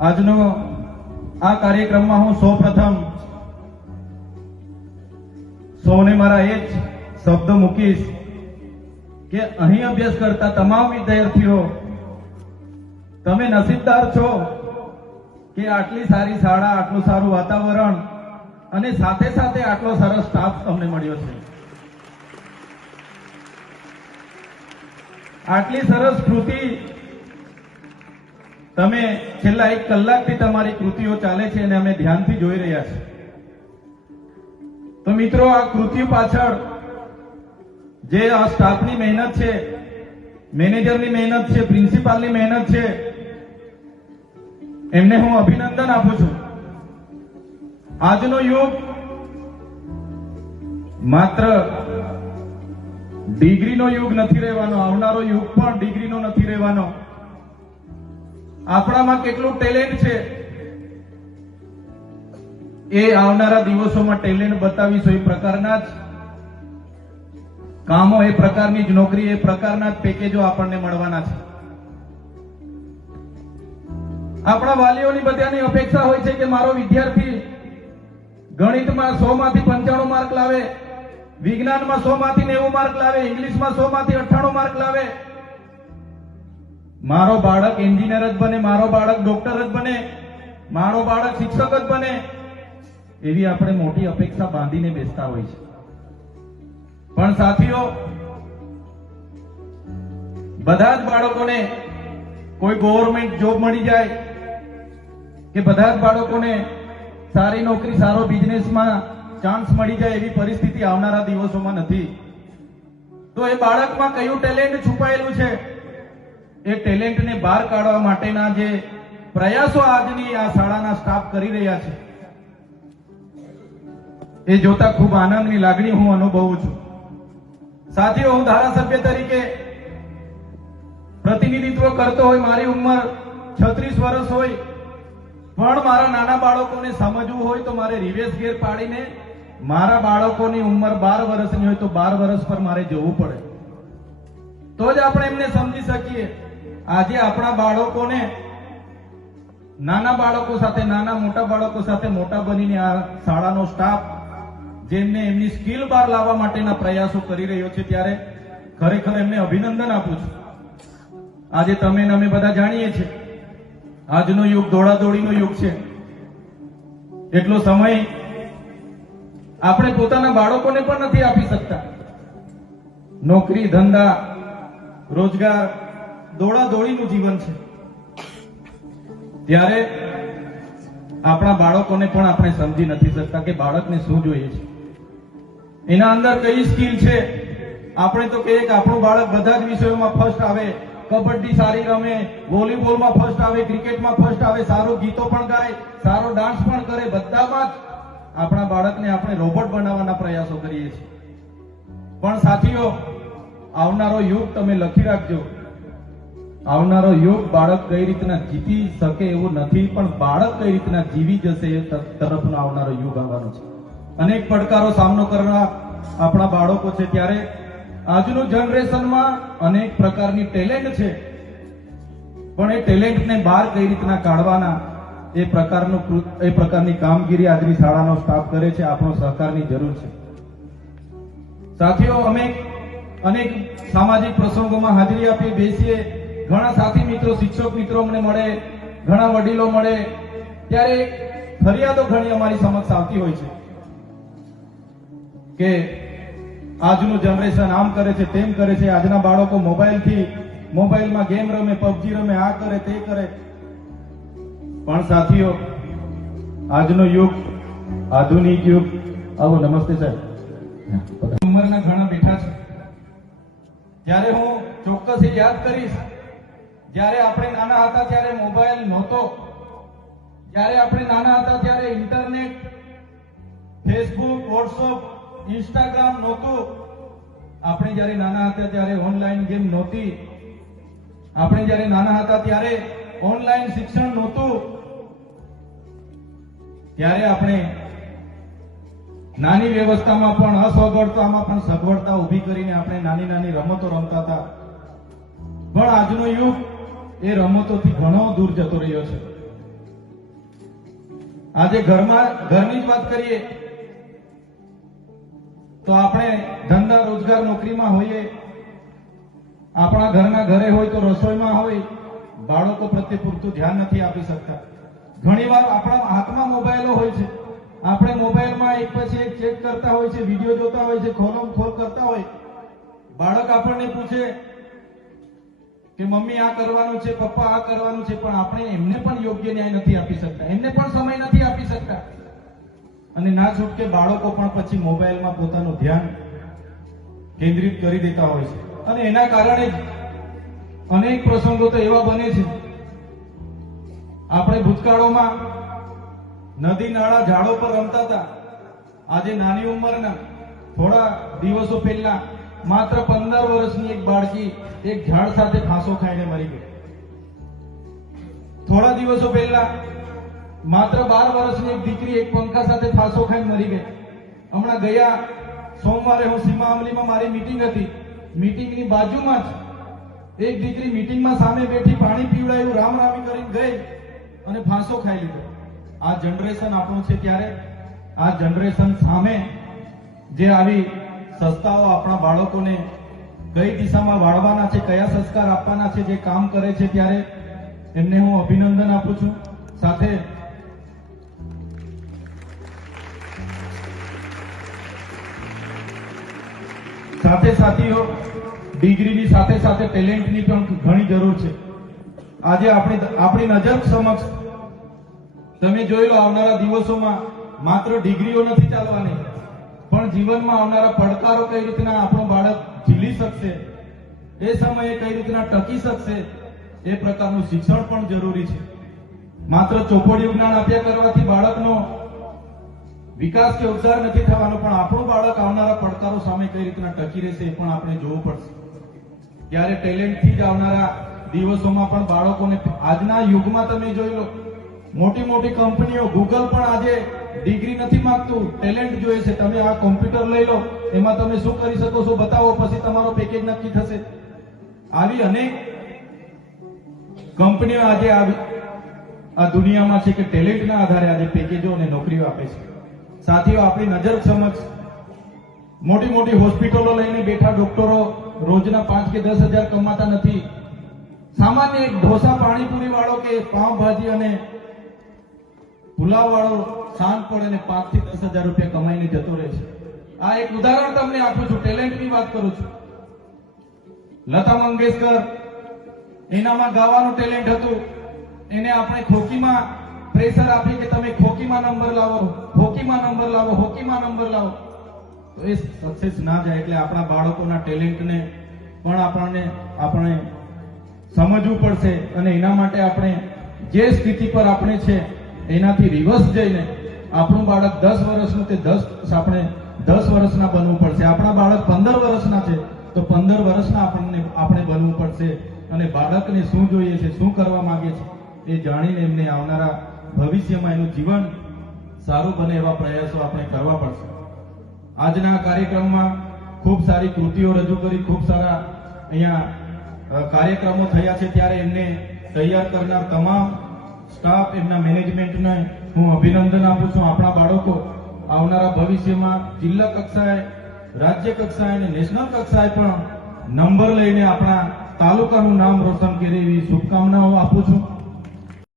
આજનો આ કાર્યક્રમમાં હું સૌ પ્રથમ સૌને મારા એ જ શબ્દ મૂકીશ કે અહીં અભ્યાસ કરતા તમામ વિદ્યાર્થીઓ, તમે નસીબદાર છો કે આટલી સારી શાળા, આટલું સારું વાતાવરણ અને સાથે સાથે આટલો સરસ સ્ટાફ તમને મળ્યો છે. આટલી સરસ કૃતિ તમે છેલ્લા એક કલાકથી તમારી કૃતિઓ ચાલે છે અને અમે ધ્યાનથી જોઈ રહ્યા છીએ. તો મિત્રો, આ કૃતિ પાછળ જે આ સ્ટાફની મહેનત છે, મેનેજરની મહેનત છે, પ્રિન્સિપાલની મહેનત છે, એમને હું અભિનંદન આપું છું. આજનો યુગ માત્ર ડિગ્રીનો યુગ નથી રહેવાનો, આવનારો યુગ પણ ડિગ્રીનો નથી રહેવાનો. આપણામાં કેટલું ટેલેન્ટ છે? એ આવનારા દિવસોમાં ટેલેન્ટ બતાવીશું, એ પ્રકારના જ કામો, એ પ્રકારની જ નોકરી, એ પ્રકારના જ પેકેજો આપણને મળવાના છે. આપણા વાલીઓની બધાની અપેક્ષા હોય છે કે મારો વિદ્યાર્થી ગણિતમાં સો માંથી પંચાણું માર્ક લાવે, વિજ્ઞાનમાં સો માંથી નેવું માર્ક લાવે, ઇંગ્લિશમાં સો માંથી અઠ્ઠાણું માર્ક લાવે મારો બાળક એન્જિનિયર જ બને, મારો બાળક ડોક્ટર જ બને, મારો બાળક શિક્ષક જ બને. એવી આપણે મોટી અપેક્ષા બાંધીને બેસતા હોય છે. પણ સાથીઓ, બધા જ બાળકોને કોઈ ગવર્મેન્ટ જોબ મળી જાય કે બધા જ બાળકોને સારી નોકરી, સારો બિઝનેસમાં ચાન્સ મળી જાય એવી પરિસ્થિતિ આવનારા દિવસોમાં નથી. તો એ બાળકમાં કયું ટેલેન્ટ છુપાયેલું છે? એ ટેલેન્ટને બહાર કાઢવા માટેના જે પ્રયાસો આજની આ શાળાના સ્ટાફ કરી રહ્યા છે. એ જોતા ખૂબ આનંદની લાગણી હું અનુભવું છું. સાથીઓ, હું ધારાસભ્ય તરીકે પ્રતિનિધિત્વ કરતો હોય, મારી ઉંમર છત્રીસ વર્ષ હોય, પણ મારા નાના બાળકોને સમજવું હોય તો મારે રિવેશ ગેર પાડીને મારા બાળકોની ઉંમર બાર વર્ષની હોય તો બાર વર્ષ પર મારે જવું પડે. તો જ આપણે એમને સમજી શકીએ. આજે આપણા બાળકોને નાના બાળકો સાથે, નાના મોટા બાળકો સાથે મોટા બનીને આ શાળાનો સ્ટાફ જેમને એમની સ્કિલ બહાર લાવવા માટેના પ્રયાસો કરી રહ્યો છે ત્યારે ખરેખર એમને અભિનંદન આપું છું. આજે તમે અમે બધા જાણીએ છીએ, આજનો યુગ દોડાદોડીનો યુગ છે. એટલો સમય આપણે પોતાના બાળકોને પણ નથી આપી શકતા. નોકરી, ધંધા, રોજગાર દોડાદોડીનું જીવન છે. ત્યારે આપણા બાળકોને પણ આપણે સમજી નથી શકતા કે બાળકને શું જોઈએ છે. એના અંદર કઈ સ્કિલ છે? આપણે તો કહીએ કે આપણું બાળક બધા જ વિષયોમાં ફર્સ્ટ આવે. કબડ્ડી સારી રમે, વોલીબોલમાં ફર્સ્ટ આવે, ક્રિકેટમાં ફર્સ્ટ આવે, સારું ગીતો પણ ગાય, સારો ડાન્સ પણ કરે, બધામાં જ આપણા બાળકને આપણે રોબોટ બનાવવાના પ્રયાસો કરીએ છીએ. પણ સાથીઓ, આવનારો યુગ તમે લખી રાખજો. આવનારો યુગ બાળક કઈ રીતના જીતી શકે એવું નથી, પણ બાળક કઈ રીતના જીવી જશે એ તરફનો આવનારો યુગ આવવાનો છે. અનેક પડકારો સામનો કરવા આપણા બાળકો છે. ત્યારે આજનું જનરેશનમાં અનેક પ્રકારની ટેલેન્ટ છે. પણ એ ટેલેન્ટને બહાર કઈ રીતના કાઢવાના એ પ્રકારનું એ પ્રકારની કામગીરી આજની શાળાનો સ્ટાફ કરે છે, આપણો સહકારની જરૂર છે. સાથીઓ, અમે અનેક સામાજિક પ્રસંગોમાં હાજરી આપી બેસીએ. ઘણા સાથી મિત્રો, શિક્ષક મિત્રો મને મળે, ઘણા વડીલો મળે. ત્યારે ફરિયાદો ઘણી અમારી સમક્ષ આવતી હોય છે કે આજનું જનરેશન આમ કરે છે, તેમ કરે છે. આજના બાળકો મોબાઈલથી, મોબાઈલમાં ગેમ રમે પબજી રમે, આ કરે, તે કરે. પણ સાથીઓ, આજનો યુગ, આધુનિક યુગ. આવો, નમસ્તે સાહેબ. ઉંમરના ઘણા બેઠા છે. ત્યારે હું ચોક્કસ યાદ કરીશ જ્યારે આપણે નાના હતા ત્યારે મોબાઈલ નહોતો. જ્યારે આપણે નાના હતા ત્યારે ઇન્ટરનેટ, ફેસબુક, વોટ્સઅપ, ઇન્સ્ટાગ્રામ નહોતું. આપણે જ્યારે નાના હતા ત્યારે ઓનલાઈન ગેમ નહોતી. આપણે જ્યારે નાના હતા ત્યારે ઓનલાઈન શિક્ષણ નહોતું. ત્યારે આપણે નાની વ્યવસ્થામાં પણ અસગવડતામાં પણ સગવડતા ઊભી કરીને આપણે નાની નાની રમતો રમતા હતા. પણ આજનો યુગ એ રમતોથી ઘણો દૂર જતો રહ્યો છે. આજે ઘરમાં, ઘરની જ વાત કરીએ, તો આપણે ધંધા રોજગાર નોકરીમાં હોઈએ, આપણા ઘરના ઘરે હોય તો રસોઈમાં હોય, બાળકો પ્રત્યે પૂરતું ધ્યાન નથી આપી શકતા. ઘણીવાર આપણા હાથમાં મોબાઈલો હોય છે. આપણે મોબાઈલમાં એક પછી એક ચેક કરતા હોય છે, વીડિયો જોતા હોય છે, ખોલમ ખોલ કરતા હોય. બાળક આપણને પૂછે કે મમ્મી આ કરવાનું છે, પપ્પા આ કરવાનું છે, પણ આપણે એમને પણ યોગ્ય ન્યાય નથી આપી શકતા. એમને પણ સમય નથી આપી શકતા. અને ના છૂટકે બાળકો પણ પછી મોબાઈલમાં પોતાનું ધ્યાન કેન્દ્રિત કરી દેતા હોય છે. અને એના કારણે અનેક પ્રસંગો તો એવા બને છે. આપણે ભૂતકાળોમાં નદી, નાળા, ઝાડો પર રમતા હતા. આજે નાની ઉંમરના થોડા દિવસો પહેલા માત્ર પંદર વર્ષની એક બાળકી એક ઝાડ સાથે ફાંસો ખાઈને મરી ગઈ. થોડા દિવસો પહેલા માત્ર બાર વર્ષની એક દીકરી એક પંખા સાથે ફાંસો ખાઈને મરી ગઈ. હમણાં ગયા સોમવારે હું સીમા અમલીમાં મારી મીટિંગ હતી. મીટિંગની બાજુમાં જ એક દીકરી મીટિંગમાં સામે બેઠી પાણી પીવડાયું, રામ રામી કરીને ગઈ અને ફાંસો ખાઈ લીધો. આ જનરેશન આપણું છે ત્યારે. આ જનરેશન સામે જે આવી સંસ્થાઓ આપણા બાળકોને કઈ દિશામાં વાળવાના છે, કયા સંસ્કાર આપવાના છે, જે કામ કરે છે ત્યારે એમને હું અભિનંદન આપું છું. સાથે સાથે સાથીઓ, ડિગ્રીની સાથે સાથે ટેલેન્ટની પણ ઘણી જરૂર છે. આજે આપણી આપણી નજર સમક્ષ તમે જોઈ લો આવનારા દિવસોમાં માત્ર ડિગ્રીઓ નથી ચાલવાની. પણ જીવનમાં આવનારા પડકારો કઈ રીતના આપણો બાળક ઝીલી શકશે? એ સમયે કઈ રીતના ટકી શકશે? એ પ્રકારનું શિક્ષણ પણ જરૂરી છે. માત્ર ચોપડિયું જ્ઞાન આપ્યા કરવાથી બાળકનો વિકાસ કે ઉદ્ધાર નથી થવાનો, પણ આપણું બાળક આવનારા પડકારો સામે કઈ રીતના ટકી રહેશે એ પણ આપણે જોવું પડશે. ત્યારે ટેલેન્ટથી જ આવનારા દિવસોમાં પણ બાળકોને આજના યુગમાં તમે જોઈ લો, મોટી મોટી કંપનીઓ ગૂગલ પણ આજે ડિગ્રી નથી માંગતું, ટેલેન્ટ જોઈએ છે, તમે આ કોમ્પ્યુટર લઈ લો, એમાં તમે શું કરી શકો છો બતાવો, પછી તમારો પેકેજ નક્કી થશે. આવી અનેક કંપનીઓ આજે આ દુનિયામાં છે કે ટેલેન્ટના આધારે આજે પેકેજો અને નોકરીઓ આપે છે. સાથીઓ, આપણી નજર સમક્ષ મોટી મોટી હોસ્પિટલો લઈને બેઠા ડોક્ટરો રોજના પાંચ કે દસ હજાર કમાતા નથી. સામાન્ય એક ઢોસા પાણીપુરી વાળો કે પાવભાજી અને પુલાવ શાંત પડે ને પાંચથી દસ હજાર રૂપિયા કમાઈને જતો રહે છે. આ એક ઉદાહરણ તમને આપું છું, ટેલેન્ટની વાત કરું છું. લતા મંગેશકર, એનામાં ગાવાનું ટેલેન્ટ હતું. એને આપણે ખોકીમાં પ્રેશર આપી કે તમે ખોકીમાં નંબર લાવો હોકીમાં નંબર લાવો, હોકીમાં નંબર લાવો. તો એ સક્સેસ ના જાય એટલે આપણા બાળકોના ટેલેન્ટને પણ આપણને, આપણે સમજવું પડશે અને એના માટે આપણે જે સ્થિતિ પર આપણે છે એનાથી રિવર્સ જઈને આપણું બાળક દસ વર્ષનું તે દસ, આપણે દસ વર્ષના બનવું પડશે. આપણા બાળક પંદર વર્ષના છે, તો પંદર વર્ષના આપણને, આપણે બનવું પડશે. અને બાળકને શું જોઈએ છે, શું કરવા માંગે છે, એ જાણીને એમને આવનારા ભવિષ્યમાં એનું જીવન સારું બને એવા પ્રયાસો આપણે કરવા પડશે. આજના કાર્યક્રમમાં ખૂબ સારી કૃતિઓ રજૂ કરી, ખૂબ સારા અહીંયા કાર્યક્રમો થયા છે. ત્યારે એમને તૈયાર કરનાર તમામ સ્ટાફ એમના મેનેજમેન્ટને હું અભિનંદન આપું છું. આપણા બાળકો આવનારા ભવિષ્યમાં જિલ્લા કક્ષાએ, રાજ્ય કક્ષાએ અને નેશનલ કક્ષાએ પણ નંબર લઈને આપણા તાલુકાનું નામ રોશન કરે એવી શુભકામનાઓ આપું છું.